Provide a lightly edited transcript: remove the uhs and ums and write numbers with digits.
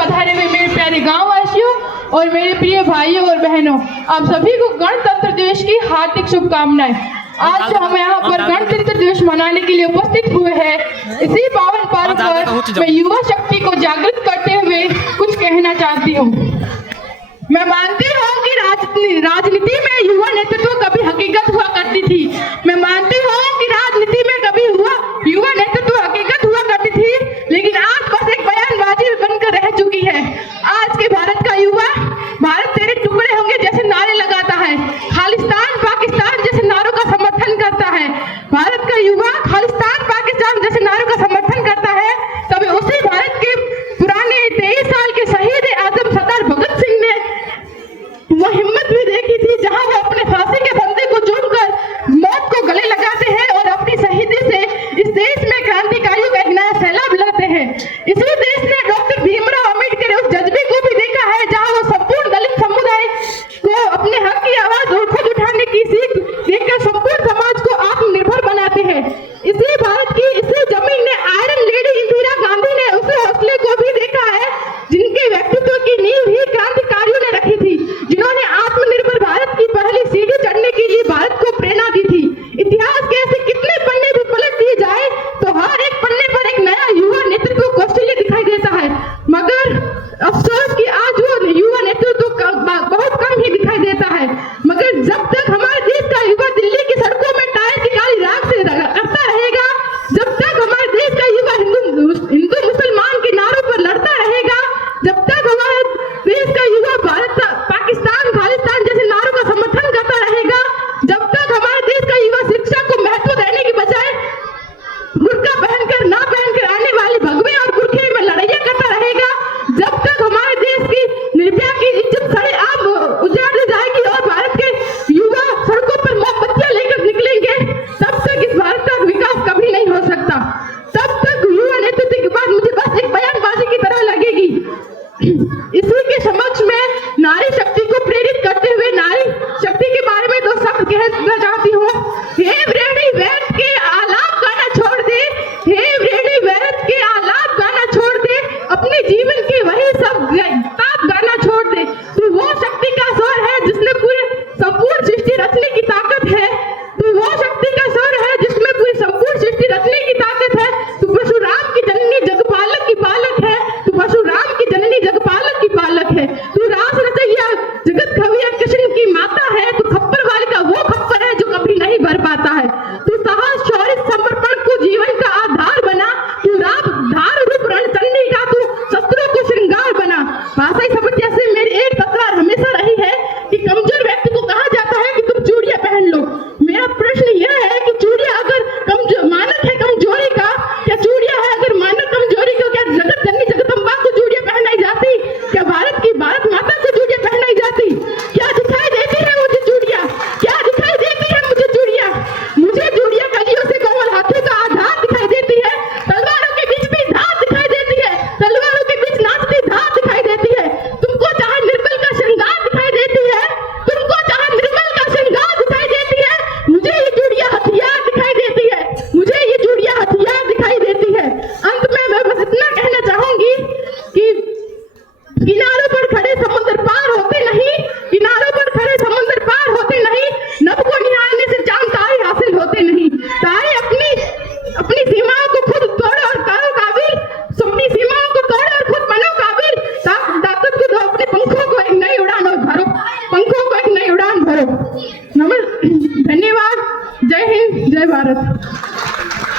पधारे हुए मेरे प्यारे गाँव वासियों और मेरे प्रिय भाइयों और बहनों, आप सभी को गणतंत्र दिवस की हार्दिक शुभकामनाएं। आज हम यहाँ पर गणतंत्र दिवस मनाने के लिए उपस्थित हुए हैं। इसी पावन पर्व पर मैं युवा शक्ति को जागृत करते हुए कुछ कहना चाहती हूँ। मैं मानती हूँ कि राजनीति में युवा नेतृत्व कभी हकीकत हुआ करती थी। मैं मानती हूँ कि राजनीति में कभी युवा नेतृत्व हकीकत हुआ करती थी, लेकिन आज बस एक बयानबाजी बनकर रह चुकी है। आज के भारत का युवा भारत तेरे टुकड़े होंगे जैसे नारे लगाता है, खालिस्तान पाकिस्तान जैसे नारों का समर्थन करता है। भारत का युवा खालिस्तान पाकिस्तान जैसे नारों का समर्थन करता है, तभी उसी भारत के पुराने 23 साल के शहीद आजम सरदार भगत सिंह ने वो हिम्मत भी देखी थी, जहां वो अपने फांसी के फंदे को चूमकर मौत को गले लगाते हैं और अपनी शहीदी से इस देश में क्रांतिकारियों का एक नया सैलाब लाते हैं। इसी देश ने डॉक्टर भीमराव अम्बेडकर उस जज्बे को भी देखा है, जहां वो संपूर्ण दलित समुदाय को अपने हक की आवाज खुद उठाने की सीख देकर संपूर्ण समाज को आत्मनिर्भर बनाते हैं। इसी भारत की इसी जमीन ने आयरन लेडी इंदिरा गांधी ने उस हौसले को भी देखा है, जिनके व्यक्तित्व की नींव ही क्रांतिकारियों ने रखी थी, जिन्होंने आत्मनिर्भर भारत की पहली सीढ़ी चढ़ने के लिए भारत को प्रेरणा दी थी। इतिहास के ऐसे कितने पन्ने भी पलट दिए जाए तो हर एक पन्ने पर एक नया युवा नेतृत्व कौशल्य दिखाई देता है, मगर अफसोस कि आज वो युवा नेतृत्व बहुत कम ही दिखाई देता है। मगर जब तक हमारे देश का युवा दिल्ली की सड़कों में टायर की काली राख से करता रहेगा, जब तक हमारे देश का युवा हिंदू मुसलमान के नारों पर लड़ता रहेगा, जब तक हमारे देश का युवा भारत पाकिस्तान खालिस्तान जैसे नारों का समर्थन करता रहेगा, जब तक हमारे देश का युवा शिक्षा को महत्व देने की बजाय बुर्का पहनकर ना पहनकर आने वाली भगवे और बुरखे में लड़ाइयां करता रहेगा, जब तक हमारे देश की निर्भया की इज्जत सरेआम उजाड़ दी जाएगी और भारत के युवा सड़कों पर मोमबत्तियां लेकर निकलेंगे, तब तक इस भारत का विकास कभी नहीं हो सकता। तब तक युवा नेतृत्व की बात मुझे बस एक बयानबाजी की तरह लगेगी। इसी के समक्ष में नारी शक्ति को प्रेरित करते हुए नारी शक्ति के बारे में दो शब्द कहना चाहती हूँ। हे रेडी वैद के आलाप गाना छोड़ दे, हे रेडी वैद के आलाप गाना छोड़ दे, अपने जीवन के वही सब ताप गाना छोड़ दे। तू वो शक्ति का स्वर है जिसने पूरे संपूर्ण सृष्टि रचने की ताकत है। तू वो शक्ति का स्वर है जिसमें पूरी संपूर्ण सृष्टि रचने की ताकत है। तू परशुराम की जननी जगपालक की पालक है। तू परशुराम की जननी जगपालक की पालक है। तू रास रचैया जगत खविया कृष्ण की माता है। तू खप्पर वाले का वो खप्पर है जो कभी नहीं भर पाता है। तू साहस शौर्य समर्पण को जीवन का आधार बना। तू रात धार रूप रणचंडी का तू शस्त्रों को श्रृंगार बना। भाषाई समस्या से मेरी एक तकरार हमेशा रही है कि कमजोर व्यक्ति को कहा जाता है कि तुम चूड़ियां पहन लो। मेरा प्रश्न यह है कि चूड़ियां अगर मानक है कमजोरी का, क्या चूड़ियां है अगर मानक कमजोरी का, क्या जगत जननी जगदम्बा को चूड़ियां पहनाई जाती? क्या भारत माता को चूड़ियां पहनाई जाती? क्या दिखाई देती है मुझे चूड़ियां? क्या दिखाई देती है मुझे चूड़ियां? मुझे चूड़ियां कलियों से कोमल हाथों का आधार दिखाई देती है। तलवारों के बीच भी धार दिखाई देती है। तलवारों के बीच नाचती धार दिखाई देती है। तुमको चाहे निर्बल का श्रृंगार दिखाई देती है, तुमको चाहे निर्बल का श्रृंगार दिखाई देती है, मुझे ये चूड़ियां हथियार दिखाई देती है। मुझे ये चूड़ियां हथियार दिखाई देती है। अंत में मैं बस इतना कहना चाहूंगी कि किनारों पर खड़े समुद्र पार होते नहीं, किनारों पर खड़े समुद्र पार होते नहीं, नभ को निहारने से चांद तारे हासिल होते नहीं। तारे अपनी सीमाओं को खुद तोड़ो और करो काबिल, अपनी सीमाओं को तोड़ो और खुद बनो काबिल। ताकत को दो अपने पंखों को एक नई उड़ान भरो, पंखों को एक नई उड़ान भरो। धन्यवाद। जय हिंद, जय भारत।